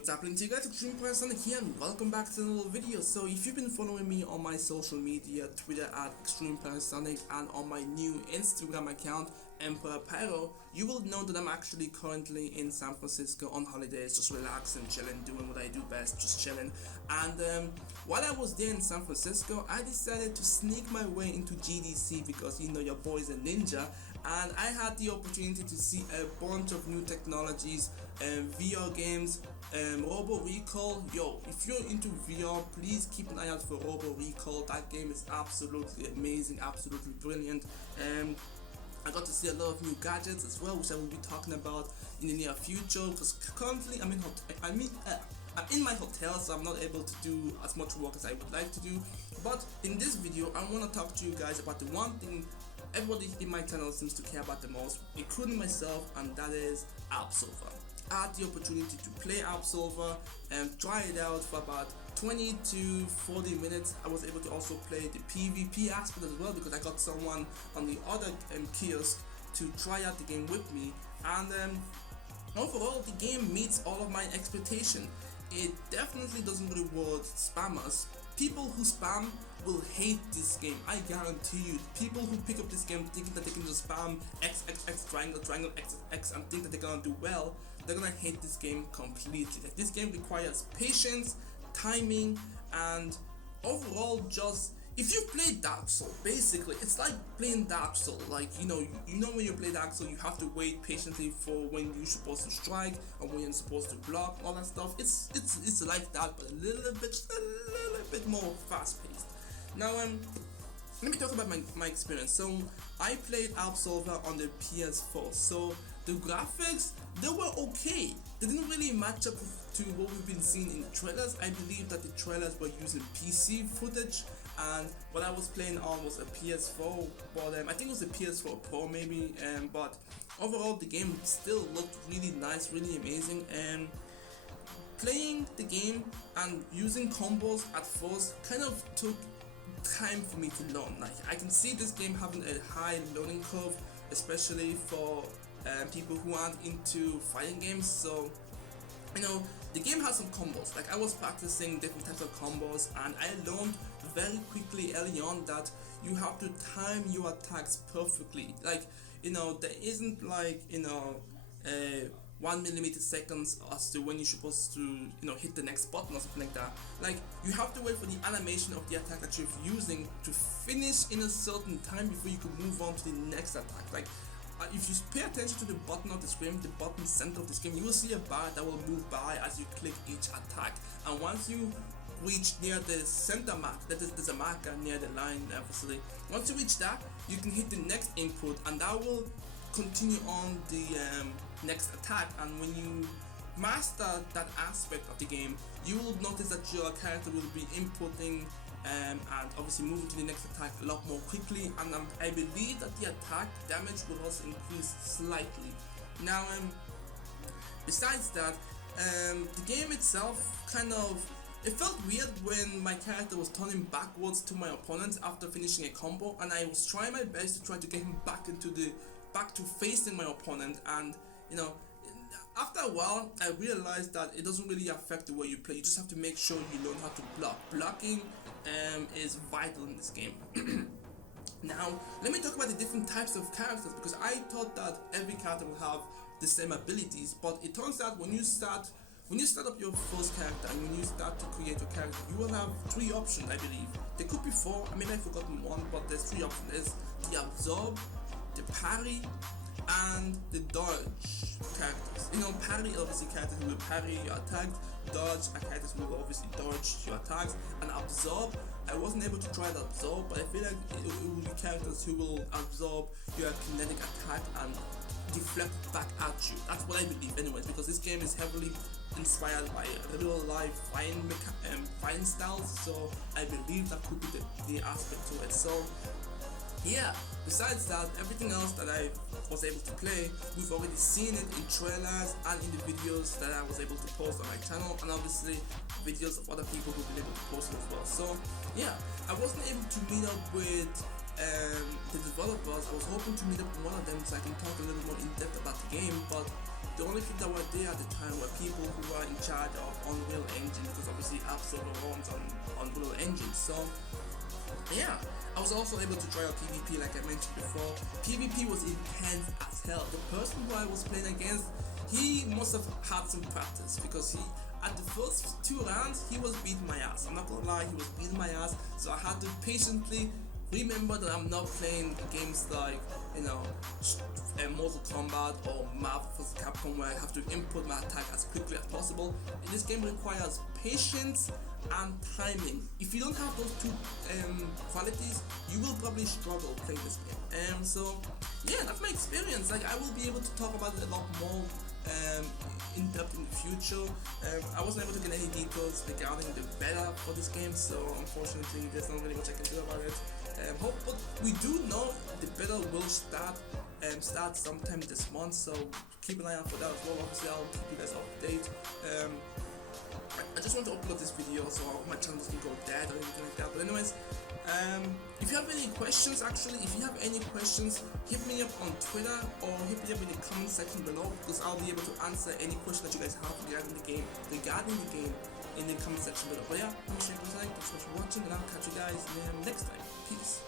What's happening to you guys? Extreme here and welcome back to another video. So if you've been following me on my social media, Twitter at Extreme and on my new Instagram account, Emperor Pyro, you will know that I'm actually currently in San Francisco on holidays, just relaxing, chilling, doing what I do best, just chilling. And while I was there in San Francisco, I decided to sneak my way into GDC because you know your boy's a ninja, and I had the opportunity to see a bunch of new technologies, VR games, Robo Recall. Yo, if you're into VR, please keep an eye out for Robo Recall. That game is absolutely amazing, absolutely brilliant. I got to see a lot of new gadgets as well, which I will be talking about in the near future, because currently I'm in my hotel, so I'm not able to do as much work as I would like to do. But in this video, I want to talk to you guys about the one thing everybody in my channel seems to care about the most, including myself, and that is Absolver. I had the opportunity to play Absolver and try it out for about 20 to 40 minutes. I was able to also play the PvP aspect as well because I got someone on the other kiosk to try out the game with me, and overall the game meets all of my expectation. It definitely doesn't reward spammers. People who spam will hate this game, I guarantee you. People who pick up this game thinking that they can just spam X, triangle, X and think that they're gonna do well, they're gonna hate this game completely. Like, this game requires patience, timing, and overall just, if you've played Dark Souls, basically it's like playing Dark Souls. Like, you know when you play Dark Souls, you have to wait patiently for when you're supposed to strike and when you're supposed to block, all that stuff. It's like that, but a little bit more fast paced. Now let me talk about my experience. So I played Absolver on the PS4. So the graphics, they were okay. They didn't really match up to what we've been seeing in trailers. I believe that the trailers were using PC footage, and what I was playing on was a PS4, but I think it was a PS4 Pro maybe, but overall the game still looked really nice, really amazing. And playing the game and using combos at first kind of took time for me to learn. Like, I can see this game having a high learning curve, especially for people who aren't into fighting games. So the game has some combos. Like, I was practicing different types of combos, and I learned very quickly early on that you have to time your attacks perfectly. Like, there isn't like 1 millimeter seconds as to when you're supposed to hit the next button or something like that. Like, you have to wait for the animation of the attack that you're using to finish in a certain time before you can move on to the next attack. Like, if you pay attention to the button of the screen, the bottom center of the screen, you will see a bar that will move by as you click each attack. And once you reach near the center mark, there's a marker near the line obviously. Once you reach that, you can hit the next input, and that will continue on the next attack. And when you master that aspect of the game, you will notice that your character will be inputting and obviously moving to the next attack a lot more quickly, and I believe that the attack damage will also increase slightly. Now besides that, the game itself it felt weird when my character was turning backwards to my opponent after finishing a combo, and I was trying my best to try to get him back to facing my opponent. And after a while I realized that it doesn't really affect the way you play. You just have to make sure you learn how to block. Blocking is vital in this game. Now let me talk about the different types of characters, because I thought that every character will have the same abilities, but it turns out when you start up your first character and when you start to create your character, you will have 3 options, I believe. There could be 4, maybe I've forgotten one, but there's 3 options. There's the Absorb, the Parry, and the Dodge characters. Parry, obviously characters who will parry your attacks. Dodge are characters who will obviously dodge your attacks. And Absorb, I wasn't able to try the Absorb, but I feel like it will be characters who will absorb your kinetic attack and deflect back at you. That's what I believe anyways, because this game is heavily inspired by real life fighting styles, so I believe that could be the aspect to it. So yeah, besides that, everything else that I was able to play, we've already seen it in trailers and in the videos that I was able to post on my channel, and obviously videos of other people who've been able to post it as well. So yeah, I wasn't able to meet up with the developers. I was hoping to meet up with one of them so I can talk a little more in depth about the game, but the only thing that were there at the time were people who were in charge of Unreal Engine, because obviously Absolver runs on Unreal Engine. So yeah, I was also able to try out PvP like I mentioned before. PvP was intense as hell. The person who I was playing against, he must have had some practice, because at the first 2 rounds he was beating my ass. I'm not gonna lie, he was beating my ass. So I had to patiently remember that I'm not playing games like, you know, Mortal Kombat or Marvel vs. Capcom, where I have to input my attack as quickly as possible. And this game requires patience and timing. If you don't have those 2 qualities, you will probably struggle playing this game. So yeah, that's my experience. Like, I will be able to talk about it a lot more in depth in the future. I wasn't able to get any details regarding the beta for this game, so unfortunately there's not really much I can do about it. But we do know the beta will start sometime this month, so keep an eye out for that as well. Obviously I'll keep you guys up to date. I just want to upload this video so my channel doesn't go dead or anything like that. But anyways, if you have any questions, hit me up on Twitter or hit me up in the comment section below, because I'll be able to answer any question that you guys have regarding the game in the comment section below. But yeah, I'm Shane. Thanks so much for watching, and I'll catch you guys next time. Peace.